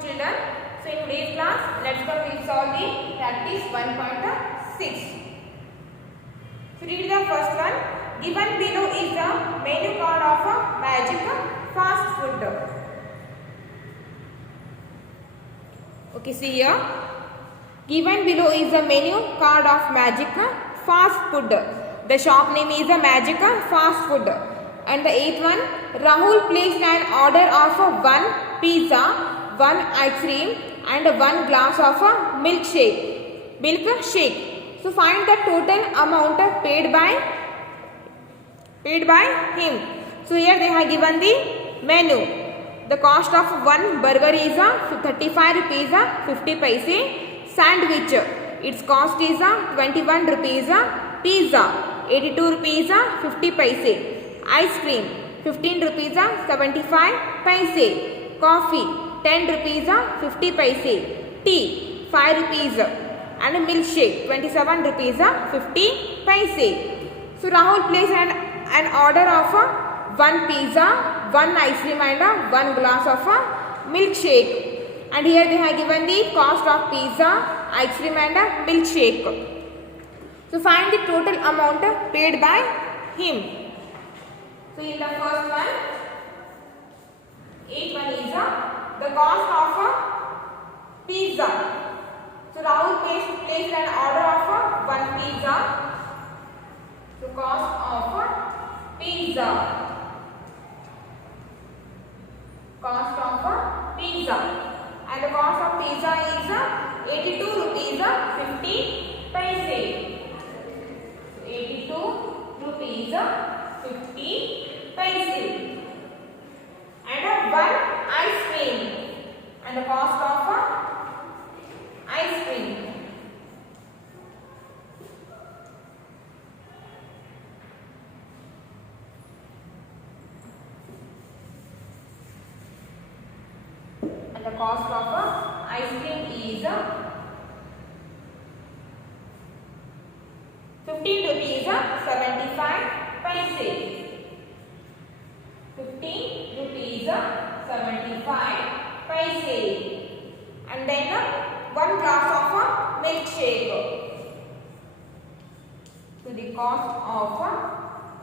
children. So in today's class, let's go we'll solve the practice 1.6. So read the first one. Given below is the menu card of a Magic fast food. Okay, see here. Given below is the menu card of Magic fast food. The shop name is a Magic fast food. And the eighth one, Rahul placed an order of one pizza, one ice cream and one glass of a milk shake. So find the total amount paid by him. So here they have given the menu. The cost of one burger is 35 rupees 50 paise. Sandwich, its cost is 21 rupees. Pizza, 82 rupees 50 paise. Ice cream, 15 rupees 75 paise. Coffee, 10 rupees 50 paise. Tea, 5 rupees. And milkshake, 27 rupees 50 paise. So Rahul placed an order of one pizza, one ice cream and one glass of milkshake. And here they have given the cost of pizza, ice cream and milkshake. So find the total amount paid by him. So in the first one, 8 one is the cost of pizza. So Rahul placed an order of one pizza. So cost of pizza. Cost of pizza. And the cost of pizza is 82 rupees 50 paise. 82 rupees 50 paise. And one ice cream. And the cost of ice cream. And the cost of ice cream is 15 rupees 75 paise. 15 rupees 75 paise. And then one glass of milkshake. So the cost of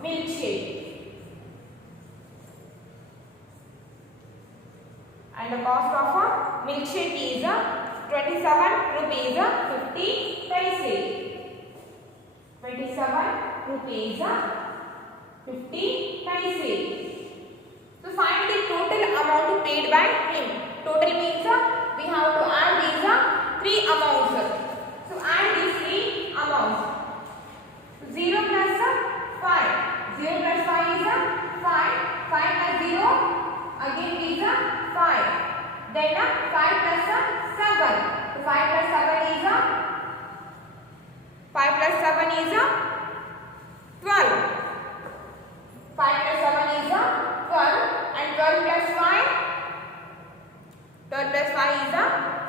milkshake. And the cost of milkshake is 27 rupees 50 paise. 27 rupees 50 paise. So find the total amount paid by him. Total means we have to add these three amounts. So add these three amounts. 0 plus 5. 0 plus 5 is 5. 5 plus 0 again is 5. Then 5 plus 7. So 5 plus 7 is 5 plus 7 is 12. 5 plus 7 is 12 and 12 plus 5. 12 plus 5 is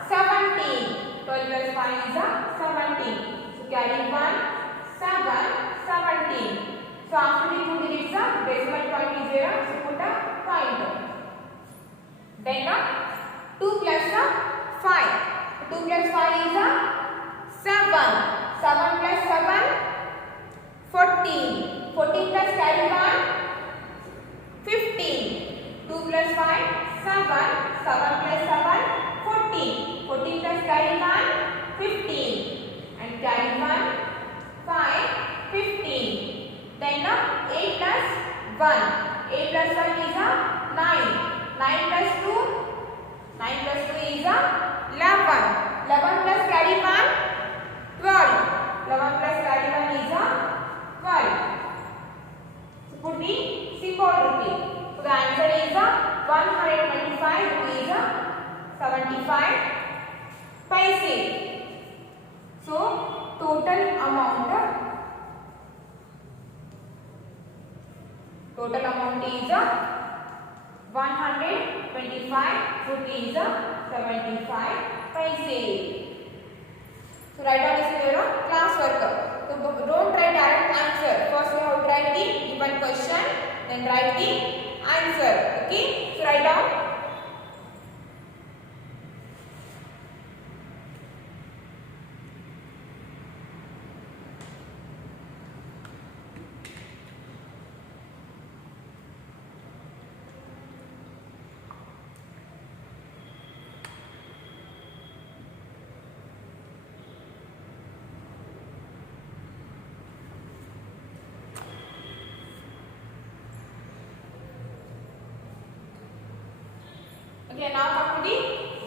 17. 12 plus 5 is 17. So carry 1, 7, 17. So after the 2 digits, decimal point is there. So put a point. Then 2 plus 5. 2 plus 5 is 7. 7 plus 7, 14. 14 plus carry 1, 15. 2 plus 5, 7. 7 plus 7, 14. 14 plus carry 1, 15. And carry 1, 5, 15. Then 8 plus 1. 8 plus 1 is 9. 9 plus 2. 9 plus 2 is 11. 11 plus carry 1, 12. 11 plus carry 1 is 12. So put the symbol rupee. So the answer is 125 rupees 75 paise. So total amount is 125 rupees 75 paise. So write down this in your class work. So don't write direct answer. First you have to write the given question, then write the answer. Okay. So write down.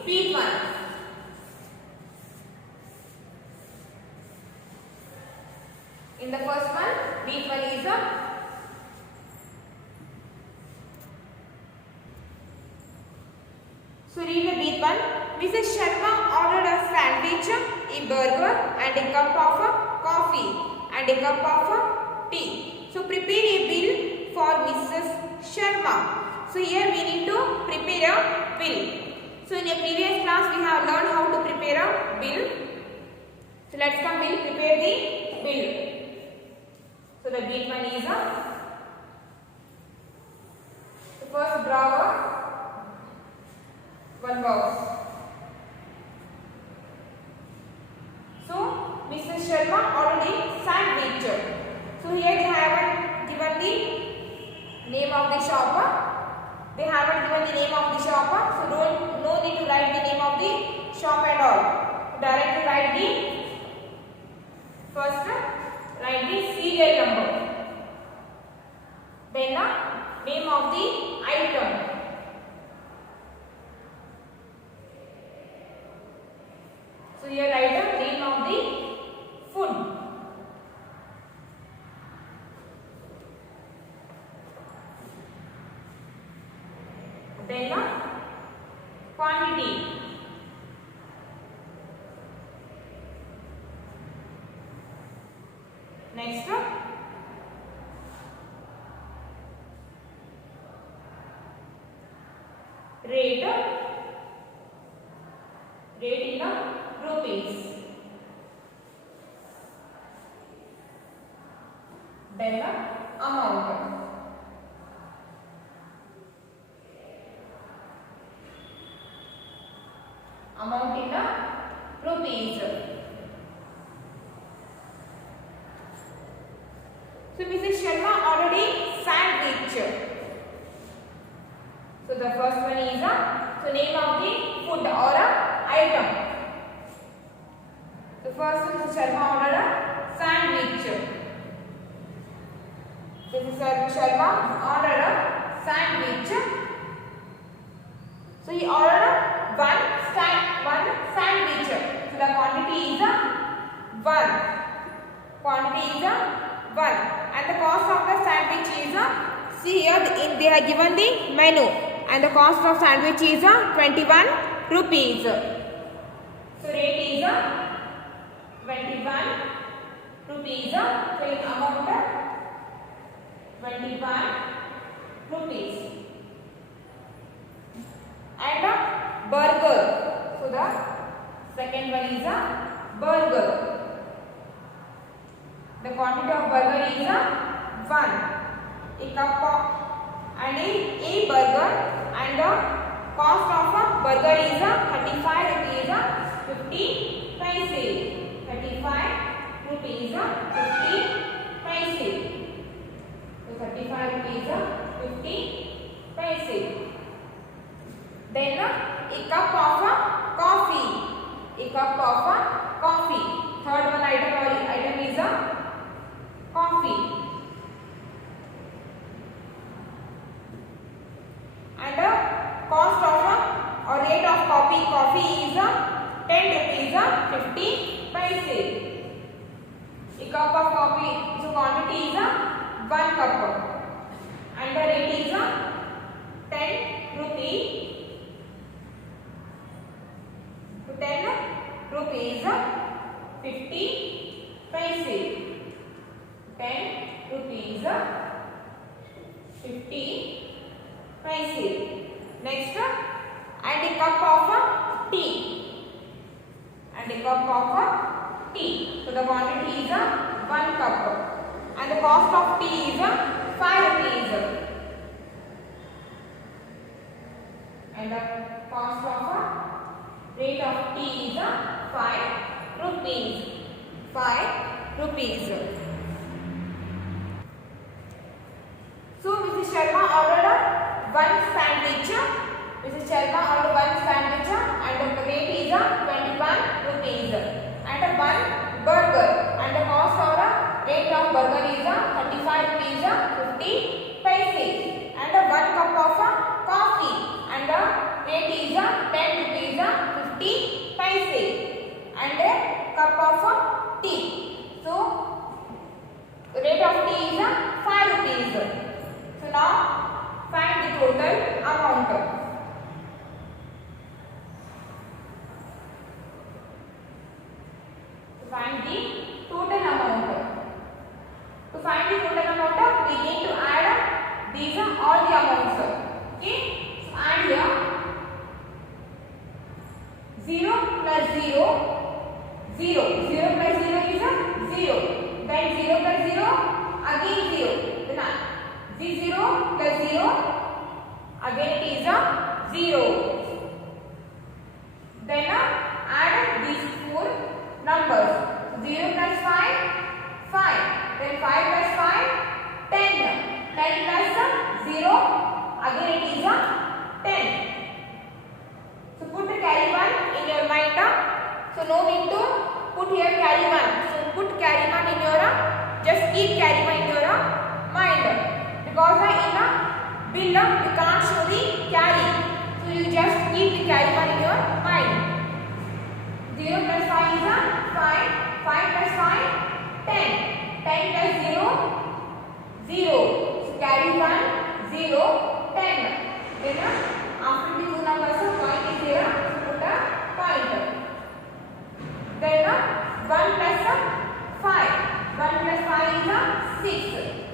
Wheat one. In the first one, wheat one is a so read the wheat one. Mrs. Sharma ordered a sandwich, a burger, and a cup of coffee and a cup of tea. So prepare a bill for Mrs. Sharma. So here we need to prepare a bill. So in a previous class we have learned how to prepare a bill. So let's come we'll prepare the bill. So the wheat one is the first drawer, one box. So Mrs. Sharma ordered a sandwich. So here they haven't given the name of the shop. They haven't given the name of the shop. So no need to write the name of the shop at all. Directly write the first. Write the serial number. Then the name of the item. So here write the name of the food. Then the quantity. Next, rate in the rupees. Then the amount. Amount in the rupees. So Mrs. Sharma ordered a sandwich. So the first one is so name of the food or item. The first Mrs. Sharma ordered a sandwich. Mrs. Sharma ordered a sandwich. So he ordered one sandwich. So the quantity is 1. Quantity is 1. And the cost of the sandwich is see here they have given the menu and the cost of sandwich is 21 rupees. So rate is 21 rupees. So in amount 21 rupees. And burger. So the second one is burger. The quantity of burger is 1. A cup of and a burger and the cost of a burger is 35 rupees 50 paise. 35 rupees 50 paise. So 35 rupees 50 paise. Then a cup of coffee. A cup of coffee. Third one item is coffee. And the cost of or rate of coffee is 10 rupees 50 paise. A cup of coffee, so quantity is 1 cup and the rate is 10 rupees. 10 rupees 50 paise. 10 rupees 50 paise. Next, and a cup of tea. And a cup of tea. So the quantity is 1 cup. And the cost of tea is 5 rupees. And the cost of rate of tea is 5 rupees. 5 rupees. So Mrs. Sharma ordered one sandwich. Mrs. Sharma ordered one sandwich and the rate is 21 rupees. And one burger and the cost or rate of burger is 35 rupees 50 paise. And one cup of coffee and the rate is 10 rupees amount. To find the total amount. To find the total amount, we need to add these are all the amounts. Okay, so add here 0 plus 0, 0. 0 plus 0 is a 0. Then 0 plus 0, again 0. Then this 0 plus 0, again it is a 0. Then add these four numbers. 0 plus 5, 5. Then 5 plus 5, 10. 10 plus 0, again it is a 10. So put the carry 1 in your mind. So no need to put here carry 1. So put carry 1 in your, just keep carry 1 in your mind. Because in a bill you can't show the carry. So you just keep the carry 1 in your mind. 0 plus 5 is a 5. 5 plus 5, 10. 10 plus 0, 0. So carry 1, 0, 10. Then after the two numbers, point is there. So put a point. Then 1 plus 5. 1 plus 5 is a 6.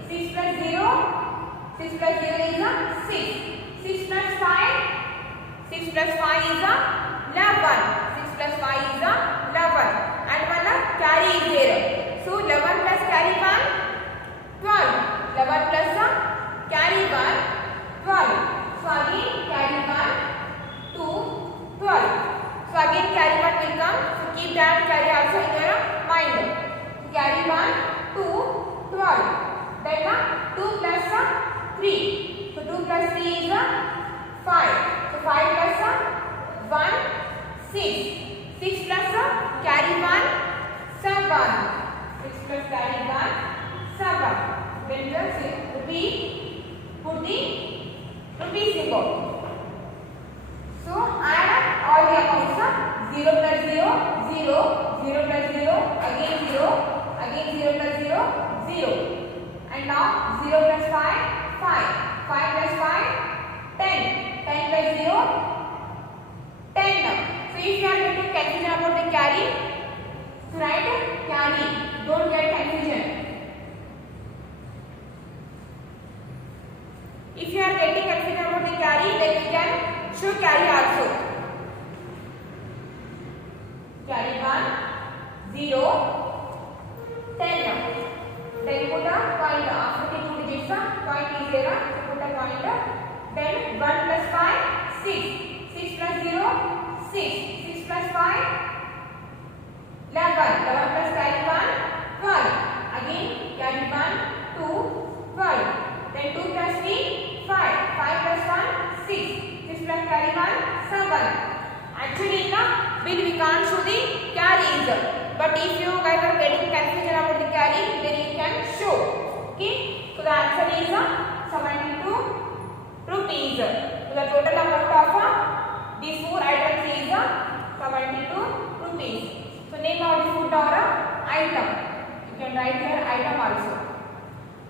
6 plus 0. 6 plus 0 is a 6. 6 plus 5. 6 plus 5 is a 11. 6 plus 5 is a 11. And one carry is there. So 11 plus carry 1, 12. 11 plus carry 1, 12. So again carry 1 to 12. So again carry 1 will come. So keep that carry also in your mind. Carry 1 to 12. Then 2 plus 3. So 2 plus 3 is 5. So 5 plus 1, 6. 6 plus carry 1, 7. 6 plus carry 1, 7. Then just repeat, put the rupee symbol. So add all the amounts. 0 plus 0, 0. 0 plus 0, again 0. Again 0 plus 0, 0. And now 0 plus 5, 5. 5 plus 5, 10. 10 plus 0, 10. So if you are getting confusion about the carry, so write carry. Don't get confusion. If you are getting confusion about the carry, then you can show carry also. Carry 1, 0, 10. Then put a point after the two digits. Point is there. So put a point. Then 1 plus 5, 6. 6 plus 0, 6. 6 plus 5, 11. 11 plus carry 1, 12. Again carry 1 to 12. Then 2 plus 3, 5. 5 plus 1, 6. 6 plus carry 1, 7. Actually in the bill we can't show the carries. But if you guys are getting confusion about the carry, then you can show. Okay. So the answer is 72 rupees. So the total amount of these four items is 72 rupees. So name of the food or item. You can write here item also.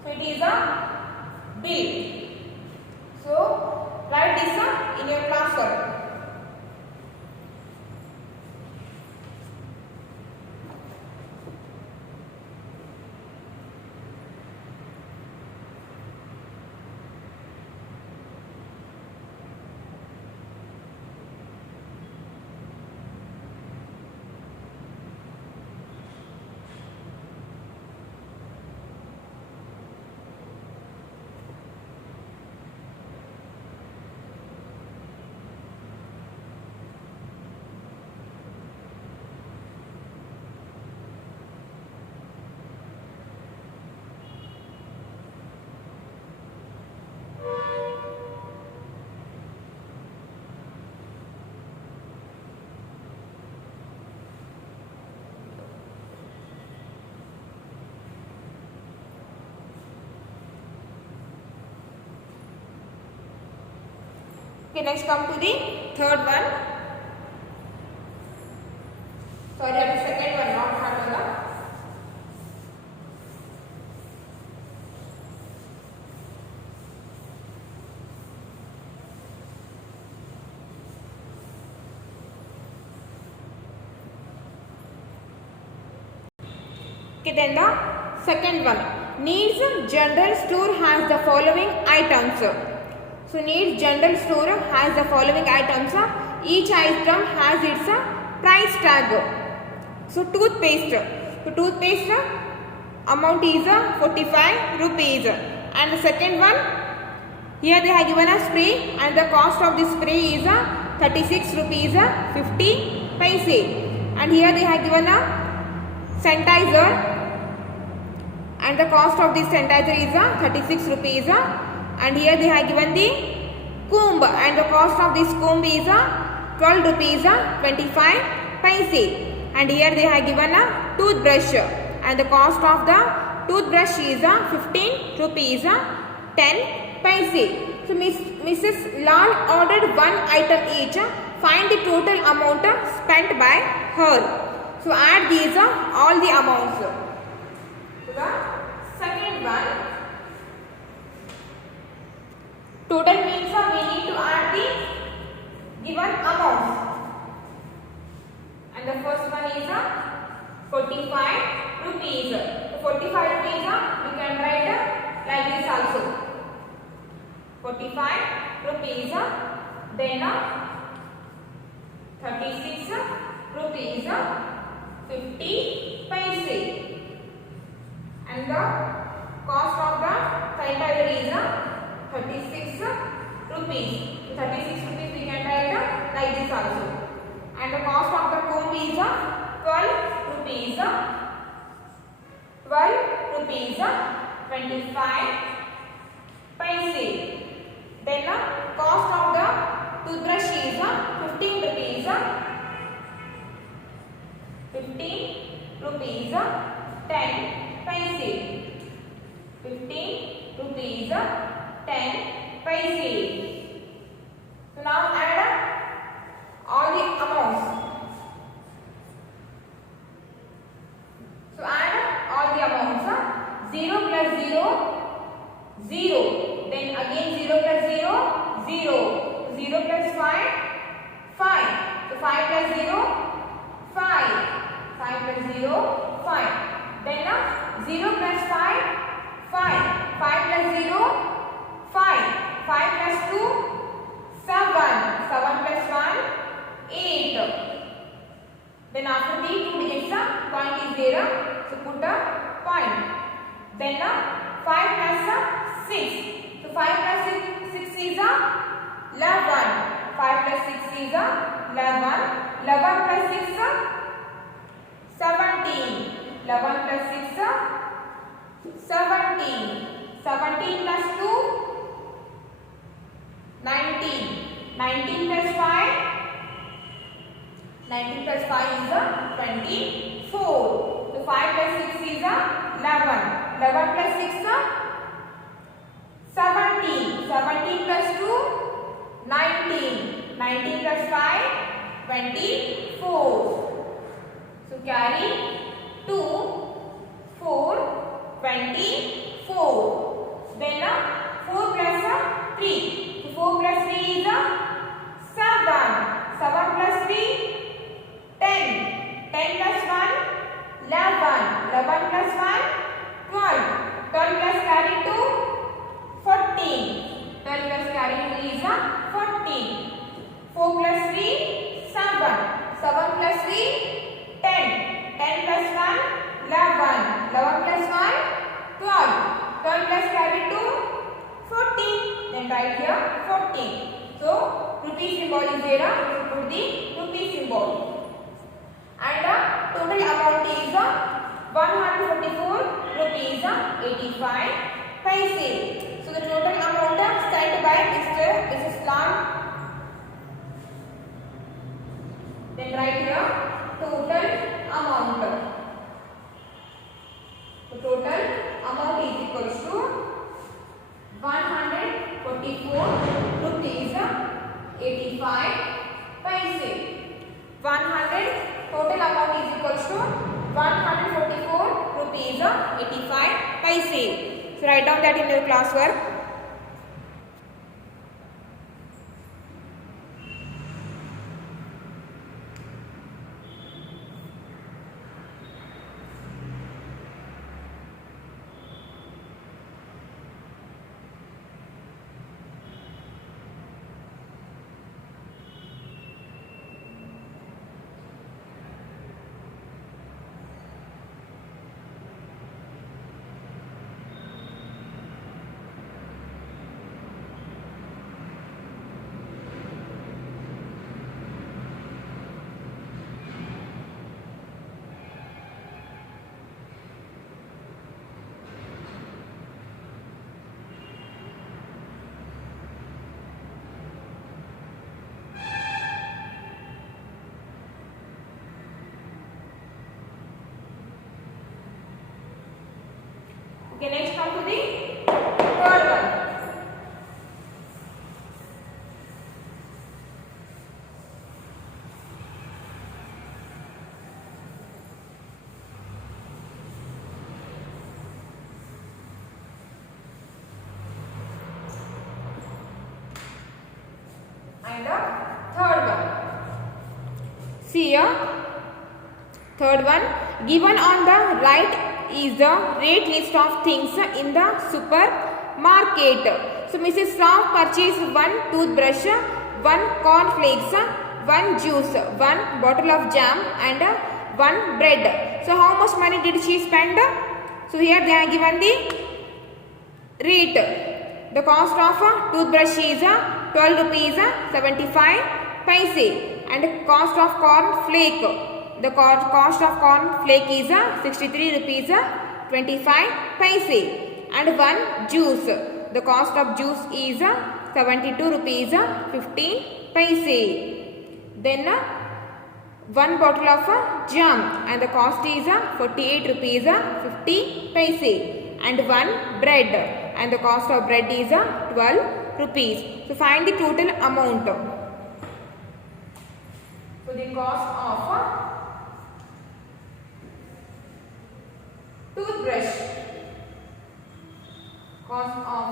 So it is a bill. So write this in your class work. Okay, next come to the third one. Sorry, that is second one, not third one. Okay, then the second one. Needs general store has the following items. So needs general store has the following items. Each item has its price tag. So toothpaste. So toothpaste amount is 45 rupees. And the second one, here they have given a spray and the cost of this spray is 36 rupees 50 paise. And here they have given a sanitizer and the cost of this sanitizer is 36 rupees. And here they have given the comb and the cost of this comb is 12 rupees 25 paise. And here they have given a toothbrush and the cost of the toothbrush is 15 rupees 10 paise. So Mrs. Lal ordered one item each. Find the total amount spent by her. So add these all the amounts. So the second one, total means we need to add the given amounts. And the first one is 45 rupees. So 45 rupees we can write like this also. 45 rupees. Then 36 rupees 50 paise. And the cost of the sanitizer is 36 rupees. 36 rupees we can write like this also. And the cost of the comb is 12 rupees. 12 rupees 25 paise. Then the cost of the toothbrush is 15 rupees. 15 rupees 10 paise. 15 rupees 10 paise. So now add all the amounts. So add all the amounts. 0 plus 0, 0. Then again 0 plus 0, 0. 0 plus 5, 5. So 5 plus 0, 5. 5 plus 0, 5. Then 0 plus 5, 5. 5 plus 0, 5. 5 plus 2, 7. 7 plus 1, 8. Then after the 2 digits, point is there. So put a point. Then 5 plus 6. So 5 plus 6 is 11. 5 plus 6 is 11. 11 plus 6, 17. 11 plus 6, 17. 17 plus 2, 19. 19 plus 5, 19 plus 5 is 24. So 5 plus 6 is 11. 11 plus 6, 17. 17 plus 2, 19. 19 plus 5, 24. So carry 2, 4, 24. Then 4 plus 3. So 4 plus 3 is 7. 7 plus 3, 10. 10 plus 1, 11. 11 plus 1, 12. 12 plus carry 2, 14. 12 plus carry 2 is 14. 4 plus 3, 7. 7 plus 3, 10. 10 plus 1, 11. 11 plus 1, 12. 12 plus carry 2, 14. Then write here 14. So rupee symbol is there. So put the rupee symbol. And the total amount is 144 rupees 85 paise. So the total amount spent by Mrs. Lal. Then write here total amount. So total amount is equals to 144 rupees 85 paise. 100 total amount is equals to 144 rupees 85 paise. So write down that in your classwork. Okay, next come to the third one. And the third one. See here, third one, given on the right is the rate list of things in the supermarket. So Mrs. Rao purchased one toothbrush, one cornflakes, one juice, one bottle of jam and one bread. So how much money did she spend? So here they are given the rate. The cost of toothbrush is 12 rupees 75 paise and cost of corn flake. The cost of corn flake is 63 rupees 25 paise and one juice. The cost of juice is 72 rupees 15 paise. Then one bottle of jam and the cost is 48 rupees 50 paise and one bread and the cost of bread is 12 rupees. So find the total amount. So the cost of toothbrush, cost of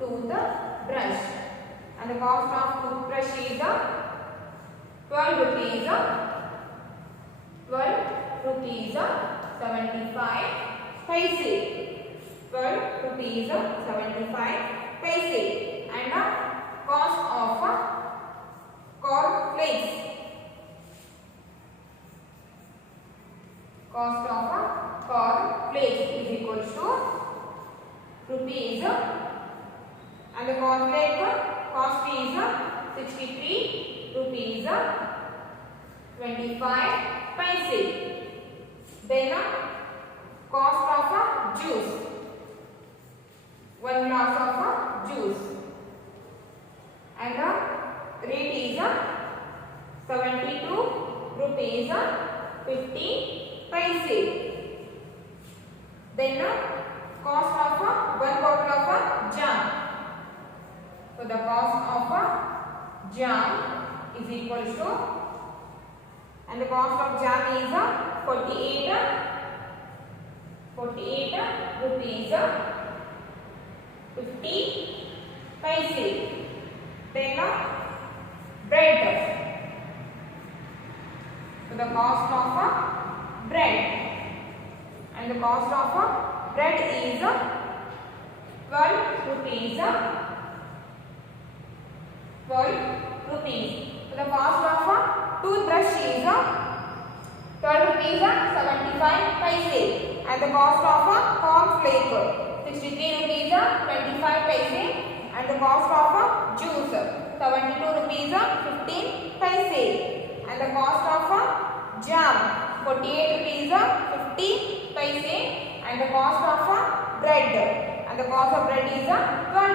toothbrush and the cost of toothbrush is 12 rupees 75 paise. 12 rupees 75 paise and the cost of corn flakes. Cost of corn flakes is equal to rupees and the corn flake cost is 63 rupees 25 paise. Then cost of juice, one glass of juice and the rate is 72 rupees 50 paise. Then cost of one bottle of jam. So the cost of jam is equal to, and the cost of jam is 48 rupees 50 paise. Then bread. So the cost of bread and the cost of bread is 12 rupees. So the cost of toothbrush is 12 rupees 75 paise and the cost of corn flake 63 rupees 25 paise and the cost of juice 72 rupees 15 paise and the cost of jam 48 rupees 50 paise and the cost of bread and the cost of bread is 12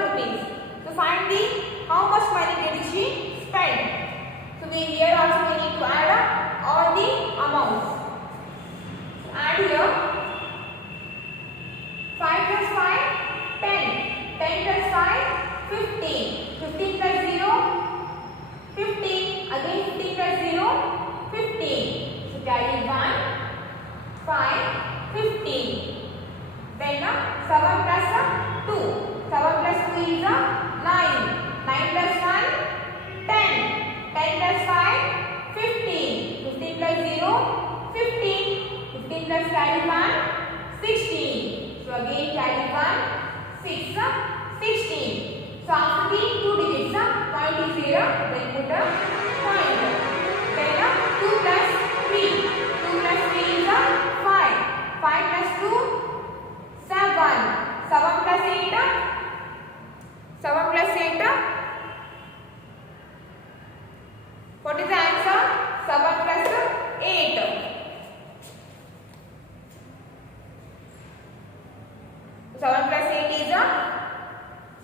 rupees. So find the how much money did she spend. So here also we need to add all the amounts. Add here 5 plus 5 10, 10 plus 5 15, 15 plus 0 15, again 15 plus 0 15. So carry 1 5 15. Then 7 plus 2, 7 plus 2 is 9, 9 plus 1 10, 10 plus 5 15, 15 plus 0 15, 15 plus carry 1 16. So again carry 1 6 16. So after the 2 digits point is here, then put a point. Then 2 plus 3, 2 plus 3 is 5, 5 plus 2 7, 7 plus 8 7 plus 8. What is the answer? 7 plus 8. 7 plus 8 is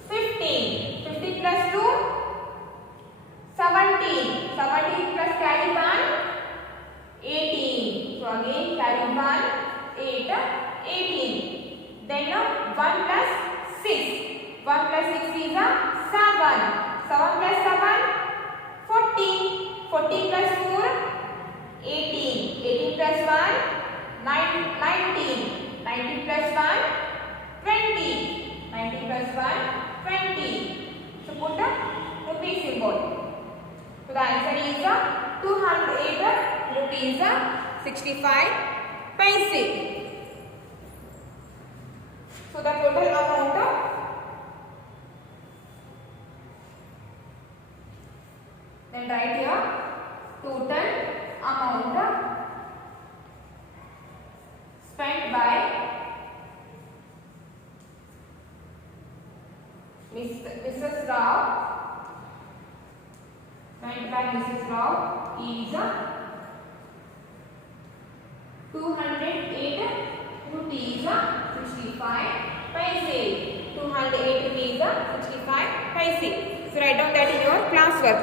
15. 15 plus 2 7. 1 plus 6 is a 7. 7 plus 7, 14. 14 plus 4, 18. 18 plus 1, 19. 19 plus 1, 20. 19 plus 1, 20. So put the rupee symbol. So the answer is 208 rupees 65 paise. So the total amount then write here total amount spent by Mrs. Rao. Spent by Mrs. Rao is 208 rupees 65 paise. 208 rupees 65 paise. So write down that in your class work.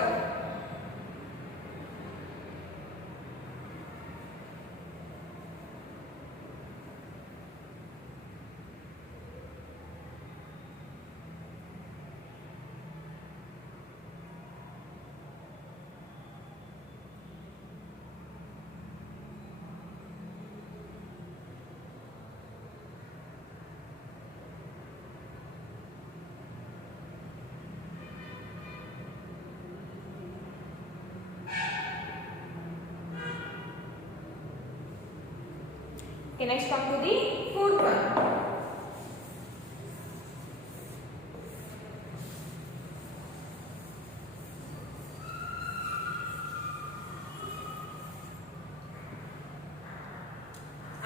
Okay, next come to the fourth one.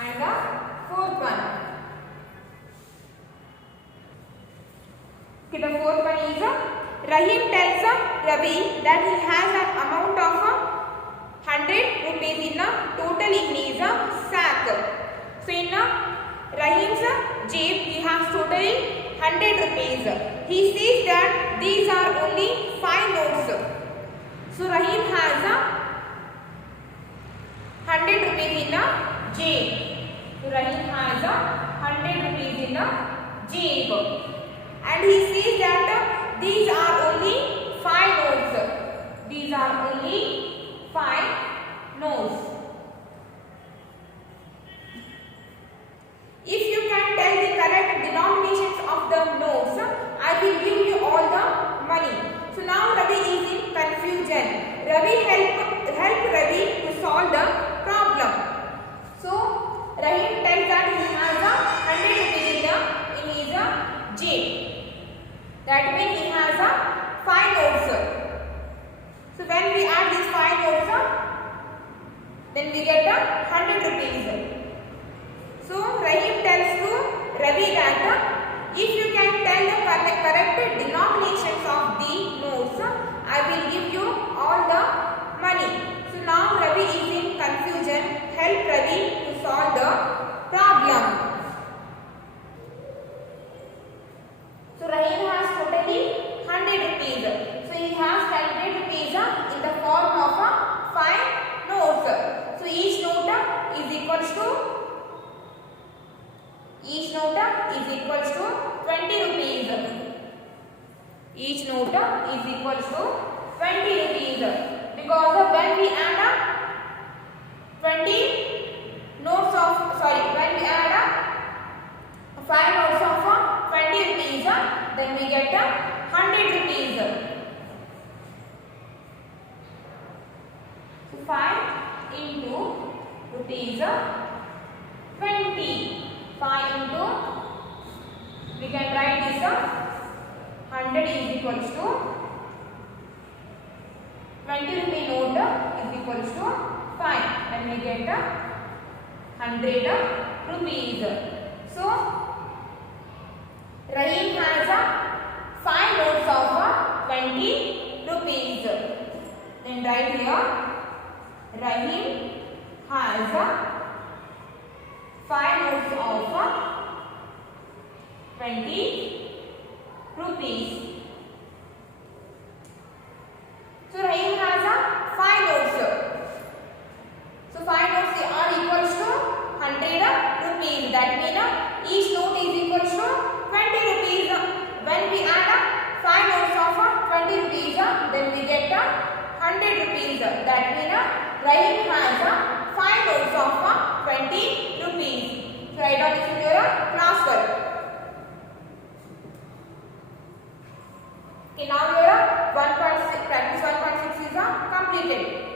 And the fourth one. Okay, the fourth one is Rahim tells Ravi that he has an amount of 100 rupees in total in his sack. So in Rahim's jeep he has totally 100 rupees. He says that these are only 5 notes. So Rahim has 100 rupees in jeep. So Rahim has 100 rupees in jeep. And he says that these are only 5 notes. These are only 5 notes. If you can tell the correct denominations of the notes, I will give you all the money. So now Ravi is in confusion. Ravi help Ravi to solve the problem. So Rahim tells that he has 100 rupees in his jeep. That means he has 5 notes. So when we add these 5 notes, then we get 100 rupees. So Rahim tells to Ravi that if you can tell the correct denominations of the notes, I will give you all the money. So now Ravi is in confusion. Help Ravi to solve the problem. So Rahim has totally 100 rupees. So he has 100 rupees in the form of 5 notes. So each note is equals to 20 rupees. Each note is equals to 20 rupees. Because when we add 5 notes of 20 rupees, then we get 100 rupees. So 5 into rupees 20. 5 into, we can write this 100 is equals to 20 rupee note is equals to 5, and we get 100 rupees. So Rahim has 5 notes of 20 rupees. Then write here Rahim has 5 notes of 20 rupees. So Rahim has 5 notes. So 5 notes are equals to 100 rupees. That means each note is equals to 20 rupees. When we add rupees. That means Rahim has 5 notes of 20 rupees. So write down this in your classwork. Okay, now your 1.6 practice 1.6 is completed.